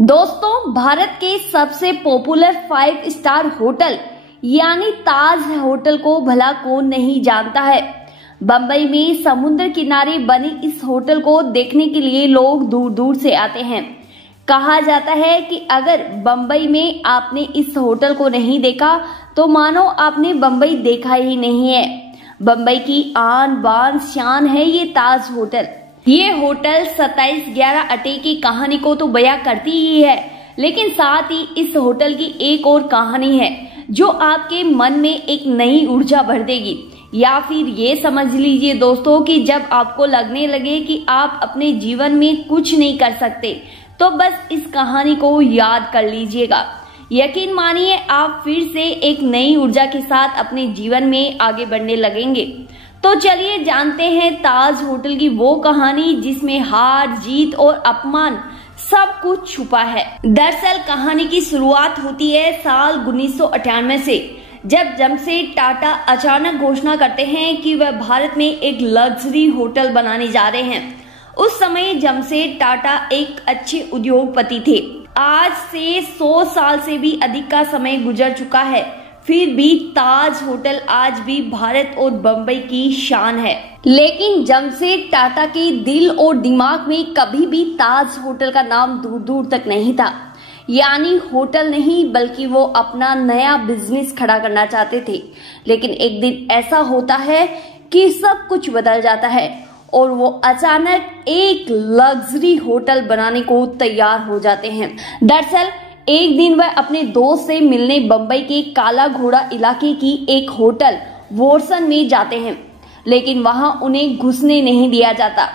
दोस्तों, भारत के सबसे पॉपुलर 5 स्टार होटल यानी ताज होटल को भला कौन नहीं जानता है। बंबई में समुद्र किनारे बने इस होटल को देखने के लिए लोग दूर दूर से आते हैं। कहा जाता है कि अगर बंबई में आपने इस होटल को नहीं देखा तो मानो आपने बंबई देखा ही नहीं है। बंबई की आन बान शान है ये ताज होटल। ये होटल 27/11 अटे की कहानी को तो बयां करती ही है, लेकिन साथ ही इस होटल की एक और कहानी है जो आपके मन में एक नई ऊर्जा भर देगी। या फिर ये समझ लीजिए दोस्तों कि जब आपको लगने लगे कि आप अपने जीवन में कुछ नहीं कर सकते तो बस इस कहानी को याद कर लीजिएगा। यकीन मानिए आप फिर से एक नई ऊर्जा के साथ अपने जीवन में आगे बढ़ने लगेंगे। तो चलिए जानते हैं ताज होटल की वो कहानी जिसमें हार जीत और अपमान सब कुछ छुपा है। दरअसल कहानी की शुरुआत होती है साल 1998 से, जब जमशेद टाटा अचानक घोषणा करते हैं कि वह भारत में एक लग्जरी होटल बनाने जा रहे हैं। उस समय जमशेद टाटा एक अच्छे उद्योगपति थे। आज से 100 साल से भी अधिक का समय गुजर चुका है, फिर भी ताज होटल आज भी भारत और बंबई की शान है। लेकिन जमशेद टाटा के दिल और दिमाग में कभी भी ताज होटल का नाम दूर दूर तक नहीं था। यानी होटल नहीं बल्कि वो अपना नया बिजनेस खड़ा करना चाहते थे। लेकिन एक दिन ऐसा होता है कि सब कुछ बदल जाता है और वो अचानक एक लग्जरी होटल बनाने को तैयार हो जाते हैं। दरअसल एक दिन वह अपने दोस्त से मिलने बंबई के काला घोड़ा इलाके की एक होटल वॉटसन में जाते हैं, लेकिन वहां उन्हें घुसने नहीं दिया जाता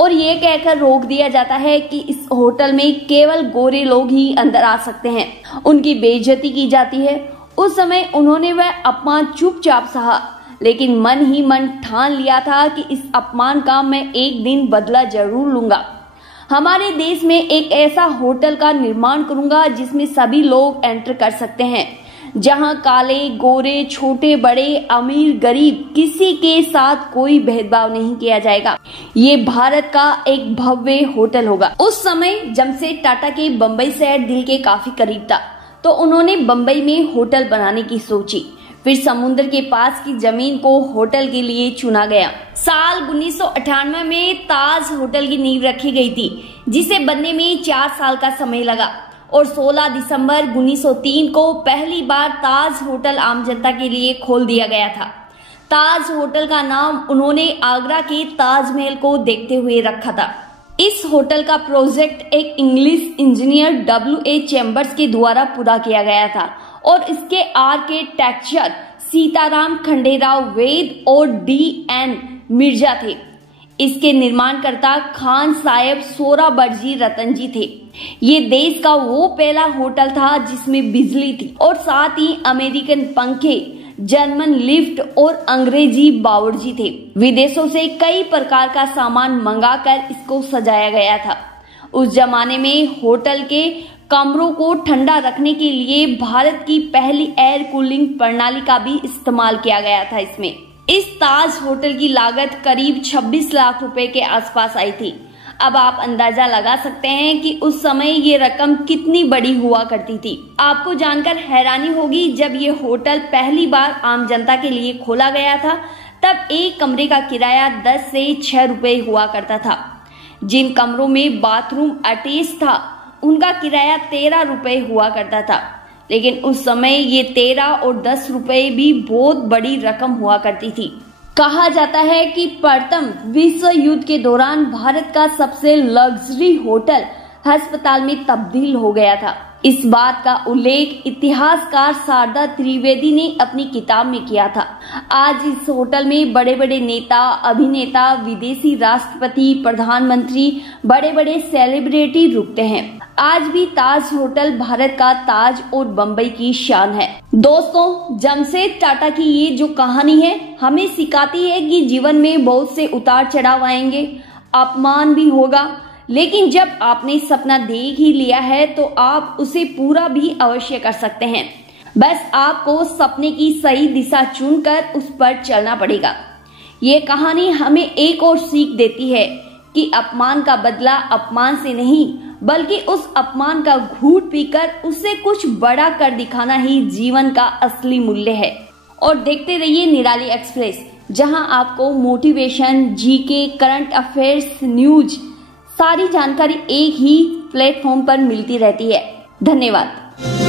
और ये कहकर रोक दिया जाता है कि इस होटल में केवल गोरे लोग ही अंदर आ सकते हैं। उनकी बेइज्जती की जाती है। उस समय उन्होंने वह अपमान चुपचाप सहा, लेकिन मन ही मन ठान लिया था कि इस अपमान का मैं एक दिन बदला जरूर लूंगा। हमारे देश में एक ऐसा होटल का निर्माण करूंगा जिसमें सभी लोग एंटर कर सकते हैं, जहां काले गोरे छोटे बड़े अमीर गरीब किसी के साथ कोई भेदभाव नहीं किया जाएगा। ये भारत का एक भव्य होटल होगा। उस समय जमशेद टाटा के बंबई शहर दिल के काफी करीब था, तो उन्होंने बंबई में होटल बनाने की सोची। फिर समुद्र के पास की जमीन को होटल के लिए चुना गया। साल 1998 में ताज होटल की नींव रखी गई थी, जिसे बनने में 4 साल का समय लगा और 16 दिसंबर 1903 को पहली बार ताज होटल आम जनता के लिए खोल दिया गया था। ताज होटल का नाम उन्होंने आगरा के ताजमहल को देखते हुए रखा था। इस होटल का प्रोजेक्ट एक इंग्लिश इंजीनियर W.A. चैम्बर्स के द्वारा पूरा किया गया था और इसके आर्किटेक्चर सीताराम खंडेराव वेद और D.N. मिर्जा थे। इसके निर्माणकर्ता खान साहेब सोहरावर्दी रतन जी थे। ये देश का वो पहला होटल था जिसमें बिजली थी और साथ ही अमेरिकन पंखे, जर्मन लिफ्ट और अंग्रेजी बावर्ची थे। विदेशों से कई प्रकार का सामान मंगाकर इसको सजाया गया था। उस जमाने में होटल के कमरों को ठंडा रखने के लिए भारत की पहली एयर कूलिंग प्रणाली का भी इस्तेमाल किया गया था। इसमें इस ताज होटल की लागत करीब 26 लाख रुपए के आसपास आई थी। अब आप अंदाजा लगा सकते हैं कि उस समय ये रकम कितनी बड़ी हुआ करती थी। आपको जानकर हैरानी होगी, जब ये होटल पहली बार आम जनता के लिए खोला गया था तब एक कमरे का किराया 10 से 6 रुपए हुआ करता था। जिन कमरों में बाथरूम अटैच था उनका किराया 13 रुपए हुआ करता था। लेकिन उस समय ये 13 और 10 रुपए भी बहुत बड़ी रकम हुआ करती थी। कहा जाता है कि प्रथम विश्व युद्ध के दौरान भारत का सबसे लग्जरी होटल अस्पताल में तब्दील हो गया था। इस बात का उल्लेख इतिहासकार शारदा त्रिवेदी ने अपनी किताब में किया था। आज इस होटल में बड़े बड़े नेता, अभिनेता, विदेशी राष्ट्रपति, प्रधानमंत्री, बड़े बड़े सेलिब्रिटी रुकते हैं। आज भी ताज होटल भारत का ताज और बंबई की शान है। दोस्तों, जमशेद टाटा की ये जो कहानी है हमें सिखाती है कि जीवन में बहुत से उतार चढ़ाव आएंगे, अपमान भी होगा, लेकिन जब आपने सपना देख ही लिया है तो आप उसे पूरा भी अवश्य कर सकते हैं। बस आपको सपने की सही दिशा चुनकर उस पर चलना पड़ेगा। ये कहानी हमें एक और सीख देती है कि अपमान का बदला अपमान से नहीं बल्कि उस अपमान का घूंट पीकर उससे कुछ बड़ा कर दिखाना ही जीवन का असली मूल्य है। और देखते रहिए निराली एक्सप्रेस, जहां आपको motivation, GK, current affairs, news, सारी जानकारी एक ही प्लेटफॉर्म पर मिलती रहती है। धन्यवाद।